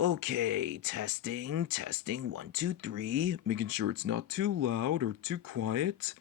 Okay, testing, 1, 2, 3. Making sure it's not too loud or too quiet.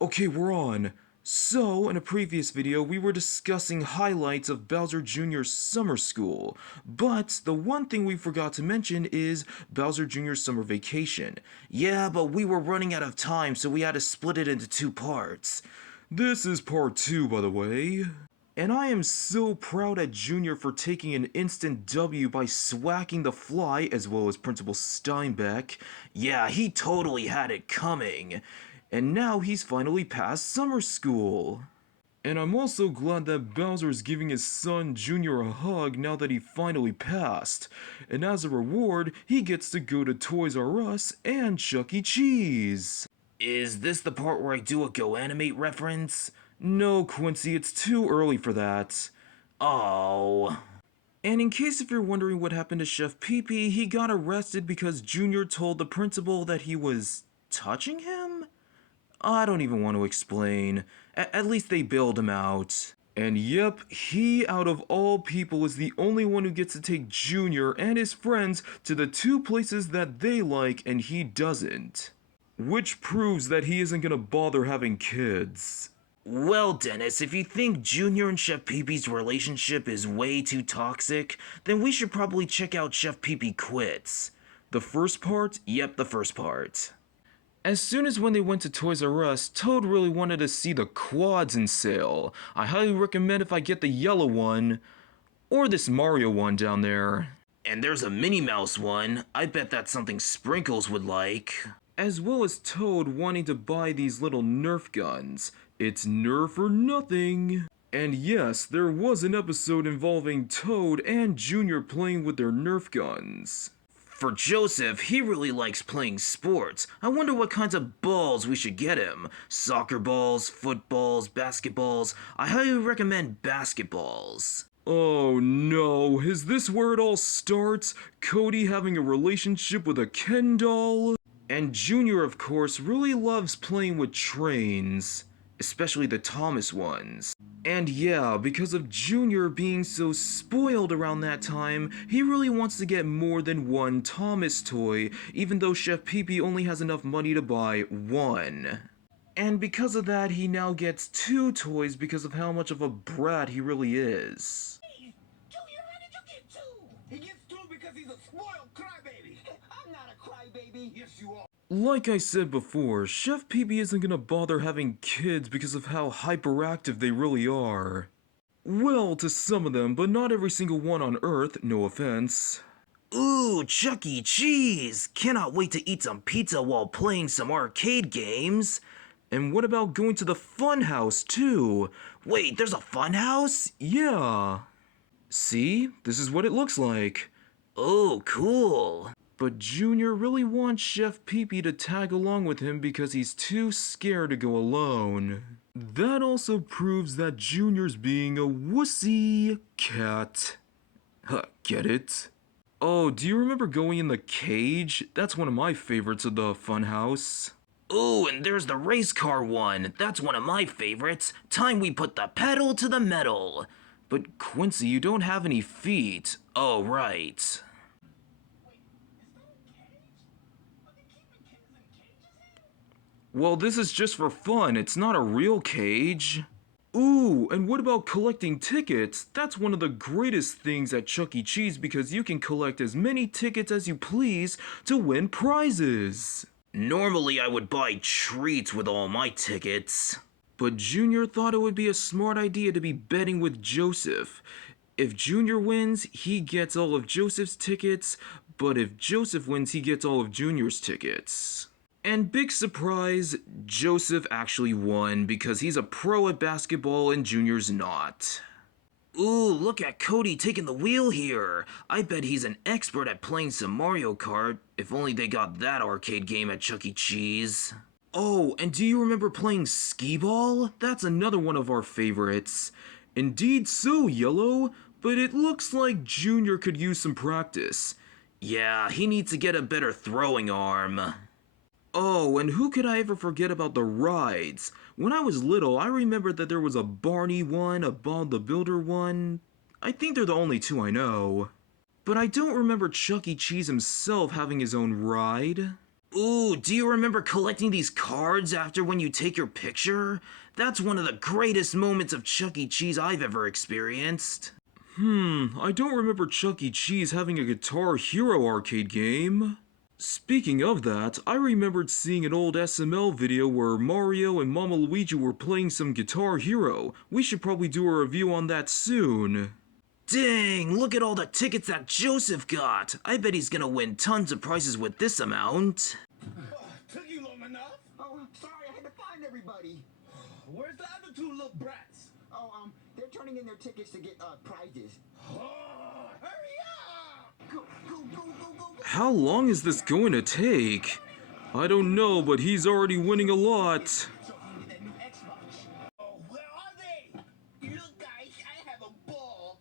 Okay, we're on. So, in a previous video, we were discussing highlights of Bowser Jr.'s summer school. But the one thing we forgot to mention is Bowser Jr.'s summer vacation. Yeah, but we were running out of time, so we had to split it into 2 parts. This is part 2, by the way. And I am so proud at Junior for taking an instant W by swacking the fly as well as Principal Steinbeck. Yeah, he totally had it coming. And now he's finally passed summer school. And I'm also glad that Bowser is giving his son Junior a hug now that he finally passed. And as a reward, he gets to go to Toys R Us and Chuck E. Cheese. Is this the part where I do a Go Animate reference? No, Quincy, it's too early for that. Oh. And in case if you're wondering what happened to Chef Pee-Pee, he got arrested because Junior told the principal that he was touching him? I don't even want to explain. At least they bailed him out. And yep, he out of all people is the only one who gets to take Junior and his friends to the 2 places that they like and he doesn't. Which proves that he isn't gonna bother having kids. Well, Dennis, if you think Junior and Chef Pee-Pee's relationship is way too toxic, then we should probably check out Chef Pee-Pee Quits. The first part? Yep, the first part. As soon as when they went to Toys R Us, Toad really wanted to see the quads in sale. I highly recommend if I get the yellow one, or this Mario one down there. And there's a Minnie Mouse one. I bet that's something Sprinkles would like. As well as Toad wanting to buy these little Nerf guns. It's Nerf or nothing. And yes, there was an episode involving Toad and Junior playing with their Nerf guns. For Joseph, he really likes playing sports. I wonder what kinds of balls we should get him. Soccer balls, footballs, basketballs. I highly recommend basketballs. Oh no, is this where it all starts? Cody having a relationship with a Ken doll? And Junior, of course, really loves playing with trains, especially the Thomas ones. And yeah, because of Junior being so spoiled around that time, he really wants to get more than one Thomas toy, even though Chef Pee-Pee only has enough money to buy 1. And because of that, he now gets 2 toys because of how much of a brat he really is. Hey, Junior, how did you get 2? He gets 2 because he's a spoiled crybaby. I'm not a crybaby. Yes, you are. Like I said before, Chef Pee-Pee isn't gonna bother having kids because of how hyperactive they really are. Well, to some of them, but not every single one on Earth, no offense. Ooh, Chuck E. Cheese! Cannot wait to eat some pizza while playing some arcade games. And what about going to the fun house too? Wait, there's a fun house? Yeah. See? This is what it looks like. Oh, cool. But Junior really wants Chef Pee-Pee to tag along with him because he's too scared to go alone. That also proves that Junior's being a wussy cat. Huh, get it? Oh, do you remember going in the cage? That's one of my favorites of the funhouse. Oh, and there's the race car one. That's one of my favorites. Time we put the pedal to the metal. But Quincy, you don't have any feet. Oh, right. Well, this is just for fun, it's not a real cage. Ooh, and what about collecting tickets? That's one of the greatest things at Chuck E. Cheese because you can collect as many tickets as you please to win prizes. Normally I would buy treats with all my tickets. But Junior thought it would be a smart idea to be betting with Joseph. If Junior wins, he gets all of Joseph's tickets, but if Joseph wins, he gets all of Junior's tickets. And big surprise, Joseph actually won because he's a pro at basketball and Junior's not. Ooh, look at Cody taking the wheel here. I bet he's an expert at playing some Mario Kart, if only they got that arcade game at Chuck E. Cheese. Oh, and do you remember playing skee-ball? That's another one of our favorites. Indeed so, Yellow, but it looks like Junior could use some practice. Yeah, he needs to get a better throwing arm. Oh, and who could I ever forget about the rides? When I was little, I remember that there was a Barney one, a Bob the Builder one. I think they're the only 2 I know. But I don't remember Chuck E. Cheese himself having his own ride. Ooh, do you remember collecting these cards after when you take your picture? That's one of the greatest moments of Chuck E. Cheese I've ever experienced. I don't remember Chuck E. Cheese having a Guitar Hero arcade game. Speaking of that, I remembered seeing an old SML video where Mario and Mama Luigi were playing some Guitar Hero. We should probably do a review on that soon. Dang, look at all the tickets that Joseph got. I bet he's gonna win tons of prizes with this amount. Took you long enough? Oh, sorry, I had to find everybody. Where's the other two little brats? Oh, they're turning in their tickets to get, prizes. Oh, hurry up! Go, go, go, go, go, go! How long is this going to take? I don't know, but he's already winning a lot. So you get that new Xbox. Oh, where are they? Look, guys, I have a ball.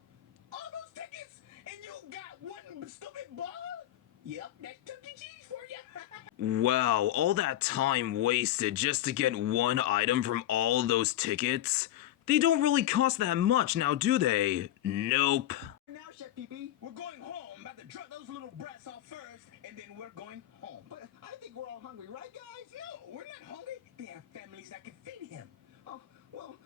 All those tickets, and you got one stupid ball? Yep, that's Chuck E. Cheese for you. Wow, all that time wasted just to get one item from all those tickets? They don't really cost that much now, do they? Nope. Now, Chef PP, we're going home. About to drop those little brats off first, and then we're going home. But I think we're all hungry, right, guys? No, we're not hungry. They have families that can feed him. Oh, well,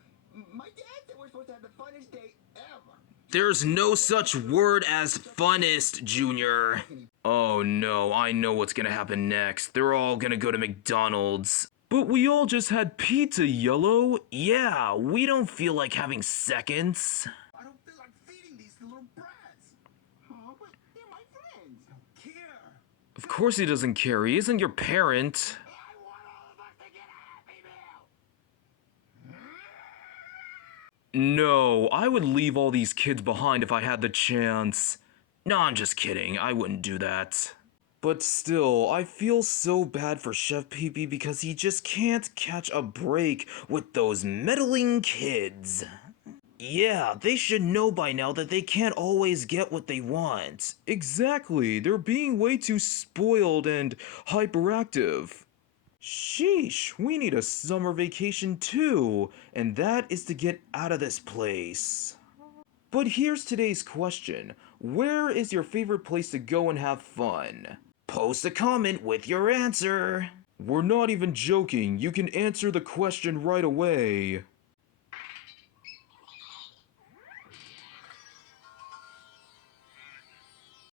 my dad said we're supposed to have the funnest day ever. There's no such word as funnest, Junior. Oh no, I know what's gonna happen next. They're all gonna go to McDonald's. But we all just had pizza, Yellow. Yeah, we don't feel like having seconds. I don't feel like feeding these little brats. Oh, but they're my friends. I don't care. Of course he doesn't care. He isn't your parent. I want all of us to get a Happy Meal. No, I would leave all these kids behind if I had the chance. No, I'm just kidding. I wouldn't do that. But still, I feel so bad for Chef Pee Pee because he just can't catch a break with those meddling kids. Yeah, they should know by now that they can't always get what they want. Exactly, they're being way too spoiled and hyperactive. Sheesh, we need a summer vacation too, and that is to get out of this place. But here's today's question. Where is your favorite place to go and have fun? Post a comment with your answer. We're not even joking, you can answer the question right away.